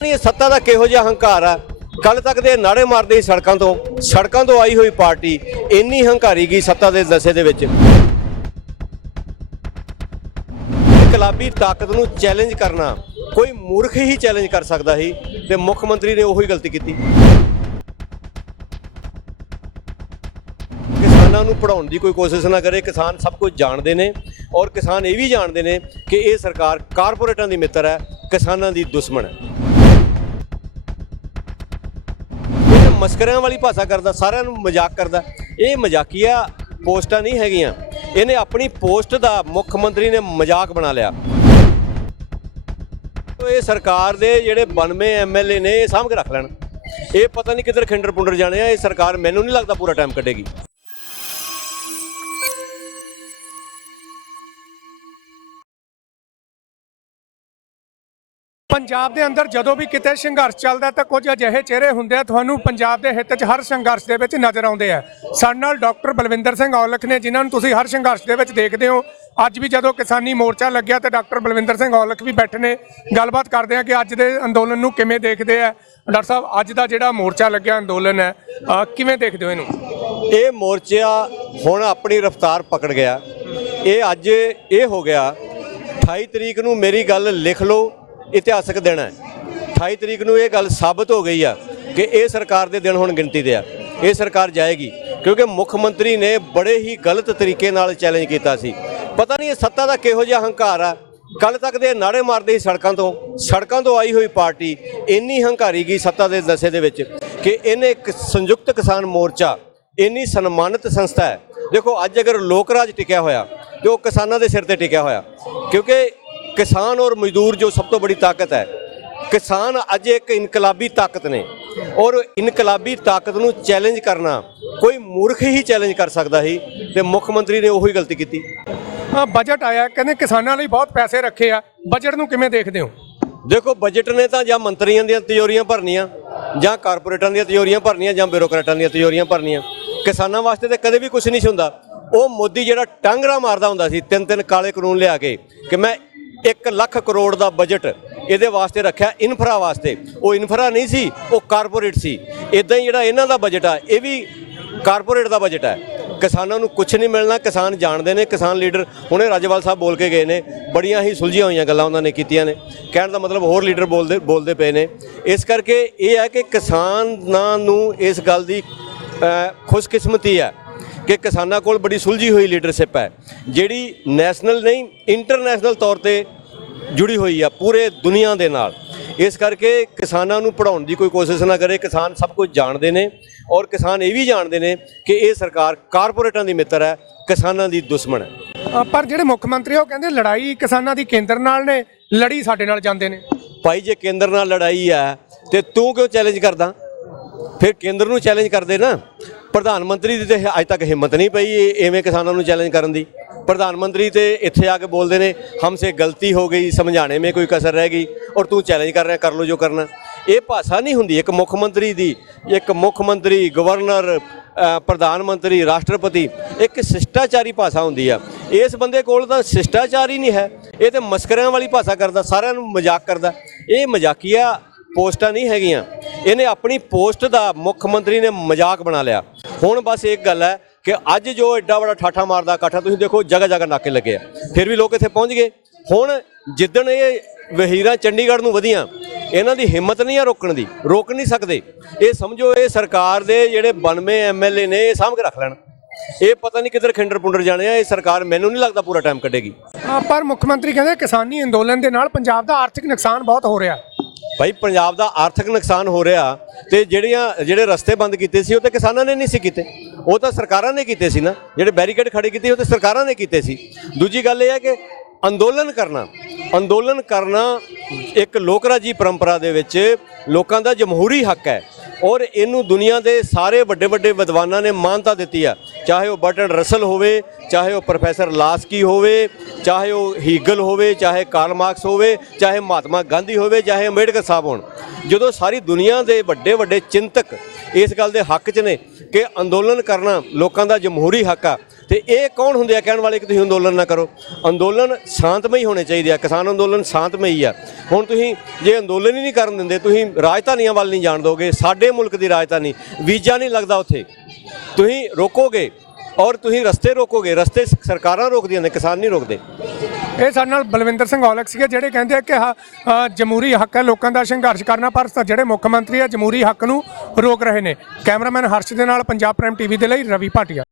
ਇਹ ਸੱਤਾ ਦਾ ਕਿਹੋ ਜਿਹਾ ਹੰਕਾਰ ਆ? ਕੱਲ ਤੱਕ ਦੇ ਨਾੜੇ ਮਾਰਦੇ ਸੀ ਸੜਕਾਂ ਤੋਂ ਸੜਕਾਂ ਤੋਂ ਆਈ ਹੋਈ ਪਾਰਟੀ ਇੰਨੀ ਹੰਕਾਰੀ ਗਈ ਸੱਤਾ ਦੇ ਨਸ਼ੇ ਦੇ ਵਿੱਚ। ਇਨਕਲਾਬੀ ਤਾਕਤ ਨੂੰ ਚੈਲੰਜ ਕਰਨਾ, ਕੋਈ ਮੂਰਖ ਹੀ ਚੈਲੰਜ ਕਰ ਸਕਦਾ ਸੀ ਤੇ ਮੁੱਖ ਮੰਤਰੀ ਨੇ ਉਹੀ ਗਲਤੀ ਕੀਤੀ। ਕਿਸਾਨਾਂ ਨੂੰ ਪੜਾਉਣ ਦੀ ਕੋਈ ਕੋਸ਼ਿਸ਼ ਨਾ ਕਰੇ, ਕਿਸਾਨ ਸਭ ਕੁਝ ਜਾਣਦੇ ਨੇ ਔਰ ਕਿਸਾਨ ਇਹ ਵੀ ਜਾਣਦੇ ਨੇ ਕਿ ਇਹ ਸਰਕਾਰ ਕਾਰਪੋਰੇਟਾਂ ਦੀ ਮਿੱਤਰ ਹੈ, ਕਿਸਾਨਾਂ ਦੀ ਦੁਸ਼ਮਣ ਹੈ। ਮਸਕਰਿਆਂ ਵਾਲੀ ਭਾਸ਼ਾ ਕਰਦਾ, ਸਾਰਿਆਂ ਨੂੰ ਮਜ਼ਾਕ ਕਰਦਾ। ਇਹ ਮਜ਼ਾਕੀਆ ਪੋਸਟਾਂ ਨਹੀਂ ਹੈਗੀਆਂ। ਇਹਨੇ ਆਪਣੀ ਪੋਸਟ ਦਾ ਮੁੱਖ ਮੰਤਰੀ ਨੇ ਮਜ਼ਾਕ ਬਣਾ ਲਿਆ। ਇਹ ਸਰਕਾਰ ਦੇ ਜਿਹੜੇ 92 ਐਮਐਲਏ ਨੇ, ਇਹ ਸਾਂਭ ਕੇ ਰੱਖ ਲੈਣ। ਇਹ ਪਤਾ ਨਹੀਂ ਕਿੱਧਰ ਖਿੰਡਰ ਪੁੰਡਰ ਜਾਣੇ ਆ, ਇਹ ਸਰਕਾਰ ਮੈਨੂੰ ਨਹੀਂ ਲੱਗਦਾ ਪੂਰਾ ਟਾਈਮ ਕੱਢੇਗੀ। ਪੰਜਾਬ ਦੇ ਅੰਦਰ ਜਦੋਂ ਵੀ ਕਿਤੇ ਸੰਘਰਸ਼ ਚੱਲਦਾ ਤਾਂ ਕੁਝ ਅਜਿਹੇ ਚਿਹਰੇ ਹੁੰਦੇ ਆ ਤੁਹਾਨੂੰ ਪੰਜਾਬ ਦੇ ਹਿੱਤ 'ਚ ਹਰ ਸੰਘਰਸ਼ ਦੇ ਵਿੱਚ ਨਜ਼ਰ ਆਉਂਦੇ ਆ। ਸਾਡੇ ਨਾਲ ਡਾਕਟਰ ਬਲਵਿੰਦਰ ਸਿੰਘ ਔਲਖ ਨੇ, ਜਿਨ੍ਹਾਂ ਨੂੰ ਤੁਸੀਂ ਹਰ ਸੰਘਰਸ਼ ਦੇ ਵਿੱਚ ਦੇਖਦੇ ਹੋ। ਅੱਜ ਵੀ ਜਦੋਂ ਕਿਸਾਨੀ ਮੋਰਚਾ ਲੱਗਿਆ ਤੇ ਡਾਕਟਰ ਬਲਵਿੰਦਰ ਸਿੰਘ ਔਲਖ ਵੀ ਬੈਠੇ ਨੇ। ਗੱਲਬਾਤ ਕਰਦੇ ਆ ਕਿ ਅੱਜ ਦੇ ਅੰਦੋਲਨ ਨੂੰ ਕਿਵੇਂ ਦੇਖਦੇ ਆ। ਡਾਕਟਰ ਸਾਹਿਬ, ਅੱਜ ਦਾ ਜਿਹੜਾ ਮੋਰਚਾ ਲੱਗਿਆ ਅੰਦੋਲਨ ਹੈ ਕਿਵੇਂ ਦੇਖਦੇ ਹੋ ਇਹਨੂੰ? ਇਹ ਮੋਰਚਾ ਹੁਣ ਆਪਣੀ ਰਫ਼ਤਾਰ ਪਕੜ ਗਿਆ। ਇਹ ਅੱਜ ਇਹ ਹੋ ਗਿਆ। 28 ਤਰੀਕ ਨੂੰ ਮੇਰੀ ਗੱਲ ਲਿਖ ਲਓ। ਇਤਿਹਾਸਕ ਦਿਨ ਹੈ। 28 ਤਰੀਕ ਨੂੰ ਇਹ ਗੱਲ ਸਾਬਤ ਹੋ ਗਈ ਆ ਕਿ ਇਹ ਸਰਕਾਰ ਦੇ ਦਿਨ ਹੁਣ ਗਿਣਤੀ ਦੇ ਆ। ਇਹ ਸਰਕਾਰ ਜਾਏਗੀ, ਕਿਉਂਕਿ ਮੁੱਖ ਮੰਤਰੀ ਨੇ ਬੜੇ ਹੀ ਗਲਤ ਤਰੀਕੇ ਨਾਲ ਚੈਲੰਜ ਕੀਤਾ ਸੀ। ਪਤਾ ਨਹੀਂ ਇਹ ਸੱਤਾ ਦਾ ਕਿਹੋ ਜਿਹਾ ਹੰਕਾਰ ਆ। ਕੱਲ ਤੱਕ ਦੇ ਨਾੜੇ ਮਾਰਦੇ ਸੀ ਸੜਕਾਂ ਤੋਂ। ਸੜਕਾਂ ਤੋਂ ਆਈ ਹੋਈ ਪਾਰਟੀ ਇੰਨੀ ਹੰਕਾਰੀ ਗਈ ਸੱਤਾ ਦੇ ਨਸ਼ੇ ਦੇ ਵਿੱਚ ਕਿ ਇਹਨੇ ਇੱਕ ਸੰਯੁਕਤ ਕਿਸਾਨ ਮੋਰਚਾ, ਇੰਨੀ ਸਨਮਾਨਿਤ ਸੰਸਥਾ ਹੈ। ਦੇਖੋ, ਅੱਜ ਅਗਰ ਲੋਕ ਰਾਜ ਟਿਕਿਆ ਹੋਇਆ ਤੇ ਉਹ ਕਿਸਾਨਾਂ ਦੇ ਸਿਰ ਤੇ ਟਿਕਿਆ ਹੋਇਆ, ਕਿਉਂਕਿ ਕਿਸਾਨ ਔਰ ਮਜ਼ਦੂਰ ਜੋ ਸਭ ਤੋਂ ਬੜੀ ਤਾਕਤ ਹੈ ਕਿਸਾਨ ਅੱਜ ਇੱਕ ਇਨਕਲਾਬੀ ਤਾਕਤ ਨੇ ਔਰ ਇਨਕਲਾਬੀ ਤਾਕਤ ਨੂੰ ਚੈਲੰਜ ਕਰਨਾ ਕੋਈ ਮੂਰਖ ਹੀ ਚੈਲੰਜ ਕਰ ਸਕਦਾ ਸੀ ਤੇ ਮੁੱਖ ਮੰਤਰੀ ਨੇ ਉਹੀ ਗਲਤੀ ਕੀਤੀ। ਅਹ ਬਜਟ ਆਇਆ ਕਹਿੰਦੇ ਕਿਸਾਨਾਂ ਲਈ ਬਹੁਤ ਪੈਸੇ ਰੱਖੇ ਆ ਬਜਟ ਨੂੰ ਕਿਵੇਂ ਦੇਖਦੇ ਹੋ? ਦੇਖੋ ਬਜਟ ਨੇ ਤਾਂ ਜਾਂ ਮੰਤਰੀਆਂ ਦੀਆਂ ਤਿਜੋਰੀਆਂ ਭਰਨੀਆਂ ਜਾਂ ਕਾਰਪੋਰੇਟਾਂ ਦੀਆਂ ਤਿਜੋਰੀਆਂ ਭਰਨੀਆਂ ਜਾਂ ਬਿਊਰੋਕਰੇਟਾਂ ਦੀਆਂ ਤਿਜੋਰੀਆਂ ਭਰਨੀਆਂ ਕਿਸਾਨਾਂ ਵਾਸਤੇ ਤਾਂ ਕਦੇ ਵੀ ਕੁਝ ਨਹੀਂ ਹੁੰਦਾ। ਉਹ ਮੋਦੀ ਜਿਹੜਾ ਟਾਂਗਰਾ ਮਾਰਦਾ ਹੁੰਦਾ ਸੀ ਤਿੰਨ ਤਿੰਨ ਕਾਲੇ ਕਾਨੂੰਨ ਲਿਆ ਕੇ ਕਿ ਮੈਂ 1 ਲੱਖ ਕਰੋੜ ਦਾ ਬਜਟ ਇਹਦੇ ਵਾਸਤੇ ਰੱਖਿਆ ਇਨਫਰਾ ਵਾਸਤੇ। ਉਹ ਇਨਫਰਾ ਨਹੀਂ ਸੀ, ਉਹ ਕਾਰਪੋਰੇਟ ਸੀ। ਇਦਾਂ ਹੀ ਜਿਹੜਾ ਇਹਨਾਂ ਦਾ ਬਜਟ ਆ, ਇਹ ਵੀ ਕਾਰਪੋਰੇਟ ਦਾ ਬਜਟ ਹੈ ਕਿਸਾਨਾਂ ਨੂੰ ਕੁਝ ਨਹੀਂ ਮਿਲਣਾ, ਕਿਸਾਨ ਜਾਣਦੇ ਨੇ, ਕਿਸਾਨ ਲੀਡਰ, ਹੁਣੇ ਰਾਜਵਾਲ ਸਾਹਿਬ ਬੋਲ ਕੇ ਗਏ ਨੇ, ਬੜੀਆਂ ਹੀ ਸੁਲਝੀਆਂ ਹੋਈਆਂ ਗੱਲਾਂ ਉਹਨਾਂ ਨੇ ਕੀਤੀਆਂ ਨੇ। ਕਹਿਣ ਦਾ ਮਤਲਬ ਹੋਰ ਲੀਡਰ ਬੋਲਦੇ ਬੋਲਦੇ ਪਏ ਨੇ। ਇਸ ਕਰਕੇ ਇਹ ਹੈ ਕਿ ਕਿਸਾਨਾਂ ਨੂੰ ਇਸ ਗੱਲ ਦੀ ਖੁਸ਼ਕਿਸਮਤੀ ਹੈ ਕਿ ਕਿਸਾਨਾਂ ਕੋਲ ਬੜੀ ਸੁਲਝੀ ਹੋਈ ਲੀਡਰਸ਼ਿਪ ਹੈ ਜਿਹੜੀ ਨੈਸ਼ਨਲ ਨਹੀਂ ਇੰਟਰਨੈਸ਼ਨਲ ਤੌਰ ਤੇ ਜੁੜੀ ਹੋਈ ਆ ਪੂਰੇ ਦੁਨੀਆ ਦੇ ਨਾਲ। ਇਸ ਕਰਕੇ ਕਿਸਾਨਾਂ ਨੂੰ ਪੜਾਉਣ ਦੀ ਕੋਈ ਕੋਸ਼ਿਸ਼ ਨਾ ਕਰੇ ਕਿਸਾਨ ਸਭ ਕੁਝ ਜਾਣਦੇ ਨੇ ਔਰ ਕਿਸਾਨ ਇਹ ਵੀ ਜਾਣਦੇ ਨੇ ਕਿ ਇਹ ਸਰਕਾਰ ਕਾਰਪੋਰੇਟਾਂ ਦੀ ਮਿੱਤਰ ਹੈ ਕਿਸਾਨਾਂ ਦੀ ਦੁਸ਼ਮਣ ਹੈ। ਪਰ ਜਿਹੜੇ ਮੁੱਖ ਮੰਤਰੀ ਆ ਉਹ ਕਹਿੰਦੇ ਲੜਾਈ ਕਿਸਾਨਾਂ ਦੀ ਕੇਂਦਰ ਨਾਲ ਨੇ ਲੜੀ ਸਾਡੇ ਨਾਲ ਜਾਂਦੇ ਨੇ। ਭਾਈ ਜੇ ਕੇਂਦਰ ਨਾਲ ਲੜਾਈ ਹੈ ਤੇ ਤੂੰ ਕਿਉਂ ਚੈਲੰਜ ਕਰਦਾ? ਫਿਰ ਕੇਂਦਰ ਨੂੰ ਚੈਲੰਜ ਕਰਦੇ ਨਾ। ਪ੍ਰਧਾਨ ਮੰਤਰੀ ਦੀ ਤੇ ਅੱਜ ਤੱਕ ਹਿੰਮਤ ਨਹੀਂ ਪਈ ਇਹ ਐਵੇਂ ਕਿਸਾਨਾਂ ਨੂੰ ਚੈਲੰਜ ਕਰਨ ਦੀ। ਪ੍ਰਧਾਨ ਮੰਤਰੀ ਤੇ ਇੱਥੇ ਆ ਕੇ ਬੋਲਦੇ ਨੇ, ਹਮਸੇ ਗਲਤੀ ਹੋ ਗਈ ਸਮਝਾਣੇ में ਕੋਈ ਕਸਰ ਰਹਿ ਗਈ ਔਰ ਤੂੰ ਚੈਲੰਜ ਕਰ ਰਿਹਾ, ਕਰ ਲੋ ਜੋ ਕਰਨਾ। ਇਹ ਭਾਸ਼ਾ ਨਹੀਂ ਹੁੰਦੀ, ਇੱਕ ਮੁੱਖ ਮੰਤਰੀ ਦੀ, ਇੱਕ ਮੁੱਖ ਮੰਤਰੀ ਗਵਰਨਰ ਪ੍ਰਧਾਨ ਮੰਤਰੀ, ਰਾਸ਼ਟਰਪਤੀ, ਇੱਕ ਸ਼ਿਸ਼ਟਾਚਾਰੀ ਭਾਸ਼ਾ ਹੁੰਦੀ ਆ। ਇਸ ਬੰਦੇ ਕੋਲ ਤਾਂ ਸ਼ਿਸ਼ਟਾਚਾਰ ਹੀ ਨਹੀਂ ਹੈ। ਇਹ ਤੇ ਮਸਕਰਿਆਂ ਵਾਲੀ ਭਾਸ਼ਾ ਕਰਦਾ, ਸਾਰਿਆਂ ਨੂੰ ਮਜ਼ਾਕ ਕਰਦਾ। ਇਹ ਮਜ਼ਾਕੀਆ ਪੋਸਟਾਂ ਨਹੀਂ ਹੈਗੀਆਂ। ਇਹਨੇ ਆਪਣੀ ਪੋਸਟ ਦਾ ਮੁੱਖ ਮੰਤਰੀ ਨੇ ਮਜ਼ਾਕ ਬਣਾ ਲਿਆ। ਹੁਣ ਬਸ ਇੱਕ ਗੱਲ ਹੈ ਕਿ ਅੱਜ ਜੋ ਐਡਾ ਵੱਡਾ ਠਾਠਾ ਮਾਰਦਾ ਇਕੱਠਾ ਤੁਸੀਂ ਦੇਖੋ ਜਗ੍ਹਾ ਜਗ੍ਹਾ ਨਾਕੇ ਲੱਗੇ ਆ। ਫਿਰ ਵੀ ਲੋਕ ਇੱਥੇ ਪਹੁੰਚ ਗਏ। ਹੁਣ ਜਿੱਦਣ ਇਹ ਵਹੀਰਾਂ ਚੰਡੀਗੜ੍ਹ ਨੂੰ ਵਧੀਆਂ, ਇਹਨਾਂ ਦੀ ਹਿੰਮਤ ਨਹੀਂ ਆ ਰੋਕਣ ਦੀ, ਰੋਕ ਨਹੀਂ ਸਕਦੇ। ਇਹ ਸਮਝੋ, ਇਹ ਸਰਕਾਰ ਦੇ ਜਿਹੜੇ 92 ਐਮਐਲਏ ਨੇ, ਇਹ ਸਾਂਭ ਕੇ ਰੱਖ ਲੈਣ। ਇਹ ਪਤਾ ਨਹੀਂ ਕਿੱਧਰ ਖਿੰਡਰ ਪੁੰਡਰ ਜਾਣੇ ਆ, ਇਹ ਸਰਕਾਰ ਮੈਨੂੰ ਨਹੀਂ ਲੱਗਦਾ ਪੂਰਾ ਟਾਈਮ ਕੱਢੇਗੀ। ਪਰ ਮੁੱਖ ਮੰਤਰੀ ਕਹਿੰਦੇ ਕਿਸਾਨੀ ਅੰਦੋਲਨ ਦੇ ਨਾਲ ਪੰਜਾਬ ਦਾ ਆਰਥਿਕ ਨੁਕਸਾਨ ਬਹੁਤ ਹੋ ਰਿਹਾ। ਭਾਈ, ਪੰਜਾਬ ਦਾ ਆਰਥਿਕ ਨੁਕਸਾਨ ਹੋ ਰਿਹਾ ਤੇ ਜਿਹੜੀਆਂ, ਜਿਹੜੇ ਰਸਤੇ ਬੰਦ ਕੀਤੇ ਸੀ, ਉਹ ਤੇ ਕਿਸਾਨਾਂ ਨੇ ਨਹੀਂ ਸੀ ਕੀਤੇ। ਉਹ ਤਾਂ ਸਰਕਾਰਾਂ ਨੇ ਕੀਤੇ ਸੀ ਨਾ। ਜਿਹੜੇ ਬੈਰੀਕੇਡ ਖੜੇ ਕੀਤੇ, ਉਹ ਤੇ ਸਰਕਾਰਾਂ ਨੇ ਕੀਤੇ ਸੀ। ਦੂਜੀ ਗੱਲ ਇਹ ਹੈ ਕਿ ਅੰਦੋਲਨ ਕਰਨਾ ਅੰਦੋਲਨ ਕਰਨਾ ਇੱਕ ਲੋਕਰਾਜੀ ਪਰੰਪਰਾ ਦੇ ਵਿੱਚ ਲੋਕਾਂ ਦਾ ਜਮਹੂਰੀ ਹੱਕ ਹੈ। ਔਰ ਇਹਨੂੰ ਦੁਨੀਆ ਦੇ ਸਾਰੇ ਵੱਡੇ ਵੱਡੇ ਵਿਦਵਾਨਾਂ ਨੇ ਮਾਨਤਾ ਦਿੱਤੀ ਆ। ਚਾਹੇ ਉਹ ਬਰਟਨ ਰਸਲ ਹੋਵੇ, ਚਾਹੇ ਉਹ ਪ੍ਰੋਫੈਸਰ ਲਾਸਕੀ ਹੋਵੇ, ਚਾਹੇ ਉਹ ਹੀਗਲ ਹੋਵੇ, ਚਾਹੇ ਕਾਰਲ ਮਾਰਕਸ ਹੋਵੇ, ਚਾਹੇ ਮਹਾਤਮਾ ਗਾਂਧੀ ਹੋਵੇ, ਚਾਹੇ ਅੰਬੇਡਕਰ ਸਾਹਿਬ ਹੋਣ। ਜਦੋਂ ਸਾਰੀ ਦੁਨੀਆ ਦੇ ਵੱਡੇ ਵੱਡੇ ਚਿੰਤਕ ਇਸ ਗੱਲ ਦੇ ਹੱਕ 'ਚ ਨੇ ਕਿ ਅੰਦੋਲਨ ਕਰਨਾ ਲੋਕਾਂ ਦਾ ਜਮਹੂਰੀ ਹੱਕ ਆ। ਤੇ ਇਹ ਕੌਣ ਹੁੰਦੇ ਆ? ਕਹਿਣ ਵਾਲੇ ਕਿ ਤੁਸੀਂ ਅੰਦੋਲਨ ਨਾ ਕਰੋ। ਅੰਦੋਲਨ ਸ਼ਾਂਤਮਈ ਹੋਣੇ ਚਾਹੀਦੇ ਆ। ਕਿਸਾਨ ਅੰਦੋਲਨ ਸ਼ਾਂਤਮਈ ਆ। ਹੁਣ ਤੁਸੀਂ ਜੇ ਅੰਦੋਲਨ ਹੀ ਨਹੀਂ ਕਰਨ ਦਿੰਦੇ, ਤੁਸੀਂ ਰਾਜਧਾਨੀਆਂ ਵੱਲ ਨਹੀਂ ਜਾਣ ਦੋਗੇ। ਸਾਡੇ ਮੁਲਕ ਦੀ ਰਾਜਧਾਨੀ ਵੀਜ਼ਾ ਨਹੀਂ ਲੱਗਦਾ ਉੱਥੇ। ਤੁਸੀਂ ਰੋਕੋਗੇ। ਔਰ ਤੁਸੀਂ ਰਸਤੇ ਰੋਕੋਗੇ ਰਸਤੇ ਸਰਕਾਰਾਂ ਰੋਕਦੀਆਂ ਨੇ ਕਿਸਾਨ ਨਹੀਂ ਰੋਕਦੇ। ਇਹ ਸਾਡੇ ਨਾਲ ਬਲਵਿੰਦਰ ਸਿੰਘ ਔਲਖ ਸੀਗੇ ਜਿਹੜੇ ਕਹਿੰਦੇ ਆ ਕਿ ਹ- ਅ, ਜਮਹੂਰੀ ਹੱਕ ਹੈ ਲੋਕਾਂ ਦਾ ਸੰਘਰਸ਼ ਕਰਨਾ ਪਰ ਸ- ਜਿਹੜੇ ਮੁੱਖ ਮੰਤਰੀ ਆ ਜਮਹੂਰੀ ਹੱਕ ਨੂੰ ਰੋਕ ਰਹੇ ਨੇ। ਕੈਮਰਾਮੈਨ ਹਰਸ਼ ਦੇ ਨਾਲ ਪੰਜਾਬ ਪ੍ਰਾਈਮ ਟੀਵੀ ਦੇ ਲਈ ਰਵੀ ਭਾਟੀਆ।